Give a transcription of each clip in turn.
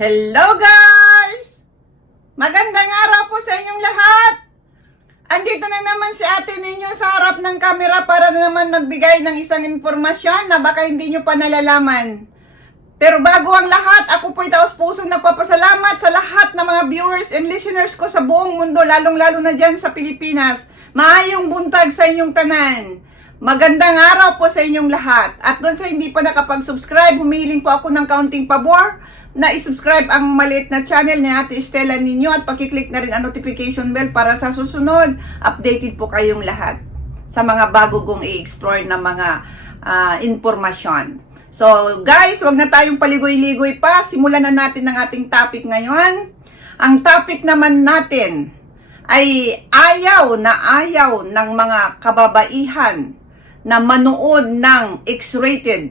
Hello guys! Magandang araw po sa inyong lahat! Andito na naman si ate ninyo sa harap ng kamera para na naman magbigay ng isang informasyon na baka hindi nyo pa nalalaman. Pero bago ang lahat, ako po'y taos puso nagpapasalamat sa lahat ng mga viewers and listeners ko sa buong mundo, lalong-lalo na dyan sa Pilipinas. Maayong buntag sa inyong tanan. Magandang araw po sa inyong lahat. At doon sa hindi pa nakapag-subscribe, humihiling po ako ng kaunting pabor na isubscribe ang maliit na channel ni Ate Estela ninyo at pakiclick na rin ang notification bell para sa susunod, updated po kayong lahat sa mga bago kong i-explore na mga ah, informasyon. So guys, wag na tayong paligoy-ligoy pa. Simulan na natin ang ating topic ngayon. Ang topic naman natin ay ayaw na ayaw ng mga kababaihan na manood ng X-rated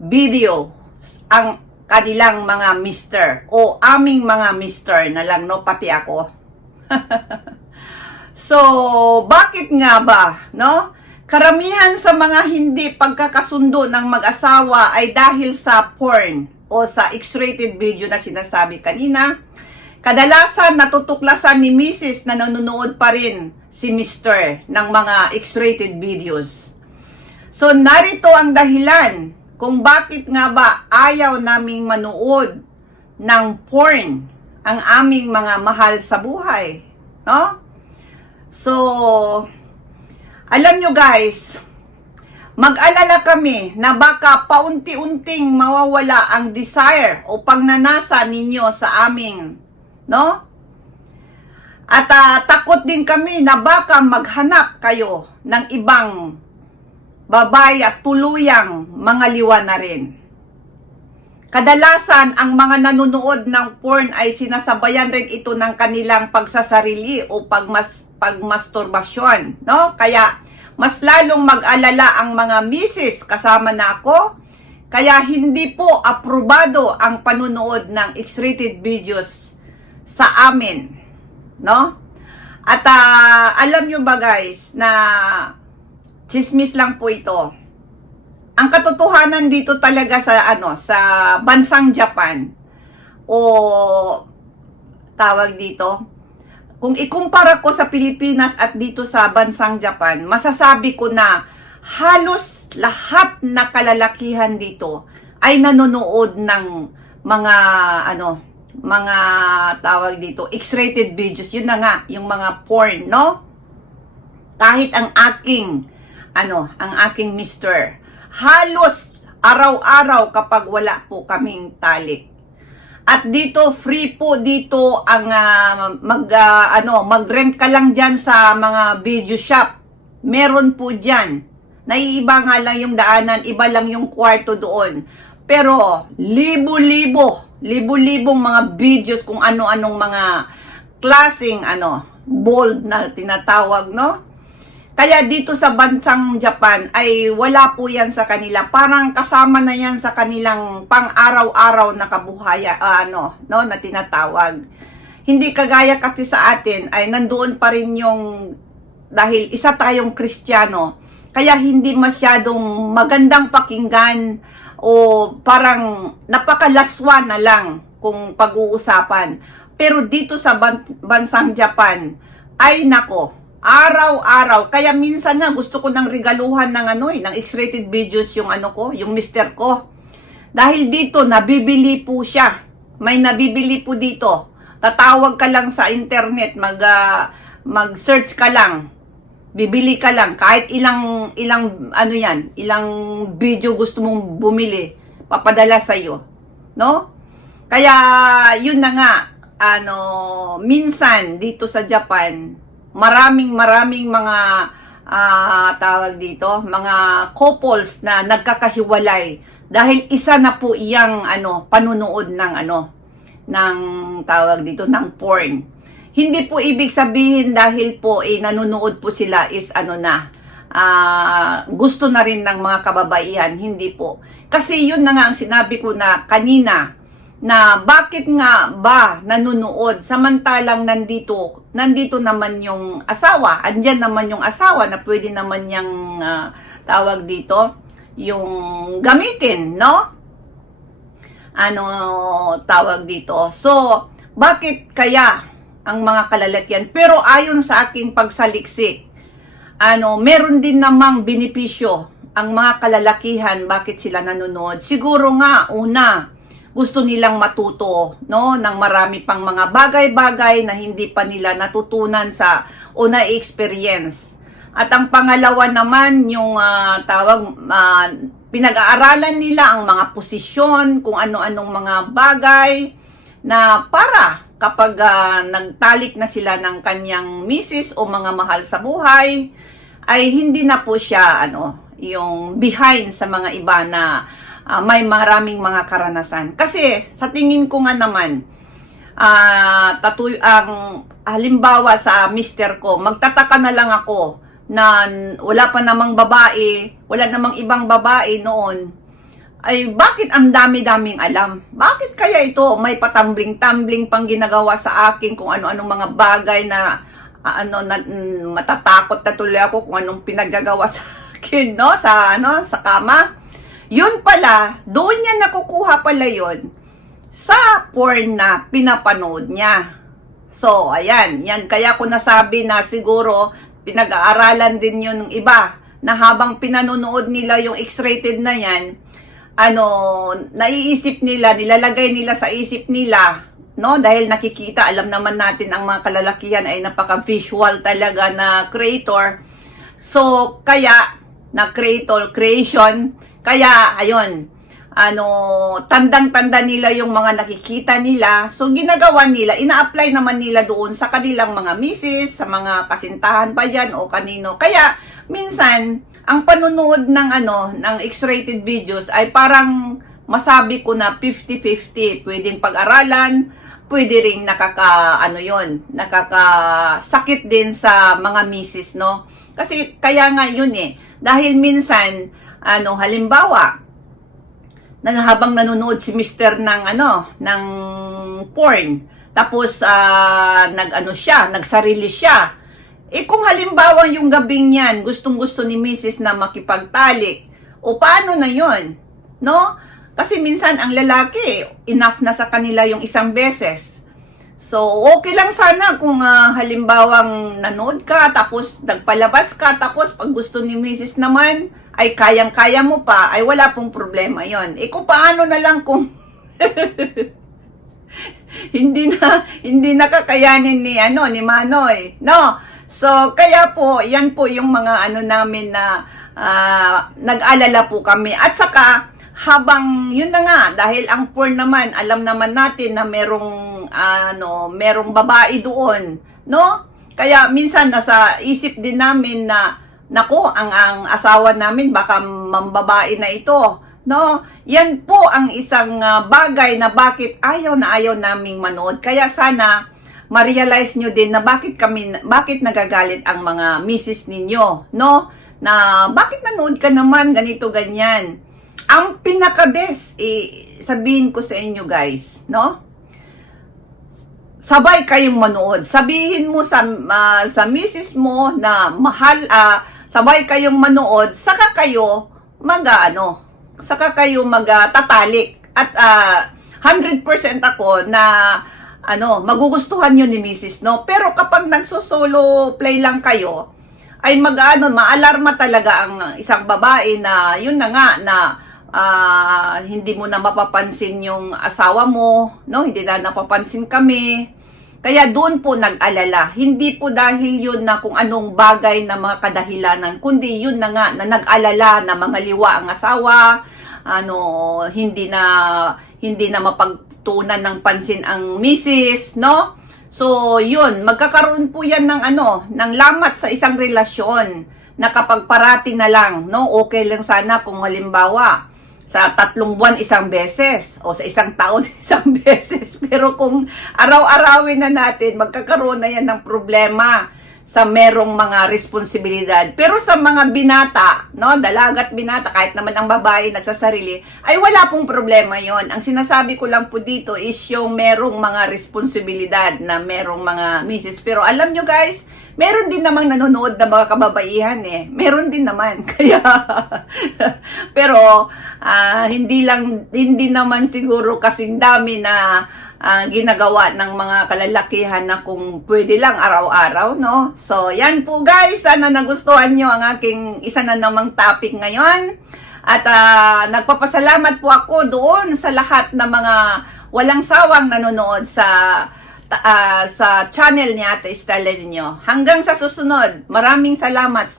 video ang kanilang mga mister o aming mga mister na lang no pati ako. so, bakit nga ba, no? Karamihan sa mga hindi pagkakasundo ng mag-asawa ay dahil sa porn o sa X-rated video na sinasabi kanina. Kadalasan natutuklasan ni Mrs. na nanonood pa rin si Mr. ng mga X-rated videos. So narito ang dahilan kung bakit nga ba ayaw naming manood ng porn ang aming mga mahal sa buhay. No? So, alam nyo guys, mag-alala kami na baka paunti-unting mawawala ang desire o pagnanasa ninyo sa aming, no? At ah, takot din kami na baka maghanap kayo ng ibang babae at tuluyang mga liwa na rin. Kadalasan, ang mga nanonood ng porn ay sinasabayan rin ito ng kanilang pagsasarili o pagmas, pagmasturbasyon. No? Kaya, mas lalong mag-alala ang mga misis kasama na ako. Kaya hindi po aprobado ang panunood ng X-rated videos sa amin. No? At ah, alam nyo ba guys na chismis lang po ito. Ang katotohanan dito talaga sa ano sa bansang Japan o tawag dito kung ikumpara ko sa Pilipinas at dito sa bansang Japan, masasabi ko na halos lahat na kalalakihan dito ay nanonood ng mga ano mga tawag dito X-rated videos yun na nga yung mga porn no kahit ang aking ano ang aking mister halos araw-araw kapag wala po kaming talik. At dito free po dito ang ah, mag ah, ano mag-rent ka lang diyan sa mga video shop. Meron po diyan. Naiiba nga lang yung daanan, iba lang yung kwarto doon. Pero libo-libo, libo-libong mga videos kung ano-anong mga klasing ano, bold na tinatawag, no? Kaya dito sa bansang Japan ay wala po yan sa kanila. Parang kasama na yan sa kanilang pang-araw-araw na kabuhaya, ah, ano, no, na tinatawag. Hindi kagaya kasi sa atin ay nandoon pa rin yung dahil isa tayong Kristiyano. Kaya hindi masyadong magandang pakinggan o parang napakalaswa na lang kung pag-uusapan. Pero dito sa ban- bansang Japan ay nako, araw-araw. Kaya minsan nga gusto ko nang regaluhan ng ano eh, ng X-rated videos yung ano ko, yung mister ko. Dahil dito nabibili po siya. May nabibili po dito. Tatawag ka lang sa internet, mag ah, mag-search ka lang. Bibili ka lang kahit ilang ilang ano 'yan, ilang video gusto mong bumili, papadala sa iyo. No? Kaya yun na nga ano minsan dito sa Japan maraming maraming mga ah, tawag dito, mga couples na nagkakahiwalay dahil isa na po iyang ano panunood ng ano ng tawag dito ng porn. Hindi po ibig sabihin dahil po eh, nanonood po sila is ano na ah, gusto na rin ng mga kababaihan, hindi po. Kasi yun na nga ang sinabi ko na kanina, na bakit nga ba nanonood samantalang nandito nandito naman yung asawa andyan naman yung asawa na pwede naman niyang ah, tawag dito yung gamitin no ano tawag dito. So, bakit kaya ang mga kalalakihan? Pero ayon sa aking pagsaliksik, ano, meron din namang benepisyo ang mga kalalakihan bakit sila nanonood. Siguro nga una, gusto nilang matuto no ng marami pang mga bagay-bagay na hindi pa nila natutunan sa o na-experience. At ang pangalawa naman yung ah, tawag ah, pinag-aaralan nila ang mga posisyon, kung ano-anong mga bagay na para kapag ah, nagtalik na sila ng kanyang misis o mga mahal sa buhay, ay hindi na po siya ano, yung behind sa mga iba na ah, may maraming mga karanasan. Kasi sa tingin ko nga naman, ah tatuy ang halimbawa sa mister ko, magtataka na lang ako na wala pa namang babae, wala namang ibang babae noon. Ay bakit ang dami-daming alam? Bakit kaya ito may patambling-tambling pang ginagawa sa akin kung ano-anong mga bagay na ah, ano na, mm, matatakot na tuloy ako kung anong pinaggagawa sa akin, no? Sa ano, sa kama. Yun pala, doon niya nakukuha pala yun sa porn na pinapanood niya. So, ayan, yan. Kaya ko nasabi na siguro pinag-aaralan din yun ng iba na habang pinanonood nila yung X-rated na yan, ano, naiisip nila, nilalagay nila sa isip nila, no? Dahil nakikita, alam naman natin ang mga kalalakihan ay napaka-visual talaga na creator. So, kaya, na creator, creation, kaya, ayun, ano, tandang-tanda nila yung mga nakikita nila. So, ginagawa nila, ina-apply naman nila doon sa kanilang mga misis, sa mga kasintahan pa yan o kanino. Kaya, minsan, ang panunood ng ano, ng X-rated videos ay parang masabi ko na 50-50. Pwedeng pag-aralan, pwede ring nakaka, ano yon nakakasakit din sa mga misis, no? Kasi, kaya nga yun eh. Dahil minsan, ano, halimbawa, nang habang nanonood si Mr. ng ano, ng porn. Tapos ah, nag-ano siya, nagsarili siya. Eh kung halimbawa yung gabing yan, gustong-gusto ni Mrs. na makipagtalik, o paano na yon No? Kasi minsan ang lalaki, enough na sa kanila yung isang beses. So, okay lang sana kung ah, halimbawang nanood ka, tapos nagpalabas ka, tapos pag gusto ni Mrs. naman, ay kayang-kaya mo pa, ay wala pong problema yon. Eh kung paano na lang kung hindi na hindi nakakayanin ni ano ni Manoy. No. So kaya po, yan po yung mga ano namin na ah, nag-alala po kami. At saka habang yun na nga dahil ang porn naman alam naman natin na merong ano merong babae doon no? Kaya minsan nasa isip din namin na nako ang ang asawa namin baka mambabae na ito no? Yan po ang isang ah, bagay na bakit ayaw na ayaw naming manood. Kaya sana ma-realize nyo din na bakit kami bakit nagagalit ang mga misis ninyo no? Na bakit nanood ka naman? Ganito ganyan. Ang pinaka-best, eh, sabihin ko sa inyo guys, no? Sabay kayong manood. Sabihin mo sa ah, sa misis mo na mahal, ah, sabay kayong manood, saka kayo mag ano, saka kayo magtatalik. At ah, 100% ako na ano, magugustuhan yun ni misis, no? Pero kapag nagso-solo play lang kayo, ay mag-ano, maalarma talaga ang isang babae na yun na nga na ah, hindi mo na mapapansin yung asawa mo, no? Hindi na napapansin kami. Kaya doon po nag-alala. Hindi po dahil yun na kung anong bagay na mga kadahilanan, kundi yun na nga na nag-alala na mga liwa ang asawa, ano, hindi na hindi na mapagtunan ng pansin ang misis, no? So, yun, magkakaroon po yan ng ano, ng lamat sa isang relasyon na kapag parati na lang, no, okay lang sana kung halimbawa, sa tatlong buwan isang beses o sa isang taon isang beses. Pero kung araw-arawin na natin, magkakaroon na yan ng problema sa merong mga responsibilidad. Pero sa mga binata, no, dalagat binata, kahit naman ang babae nagsasarili, ay wala pong problema yon. Ang sinasabi ko lang po dito is yung merong mga responsibilidad na merong mga misis. Pero alam nyo guys, meron din namang nanonood na mga kababaihan eh. Meron din naman. Kaya, pero, ah, hindi lang, hindi naman siguro kasing dami na ah, ginagawa ng mga kalalakihan na kung pwede lang araw-araw, no? So, yan po guys. Sana nagustuhan nyo ang aking isa na namang topic ngayon. At ah, nagpapasalamat po ako doon sa lahat ng mga walang sawang nanonood sa ah, sa channel ni Ate Estela ninyo. Hanggang sa susunod, maraming salamat.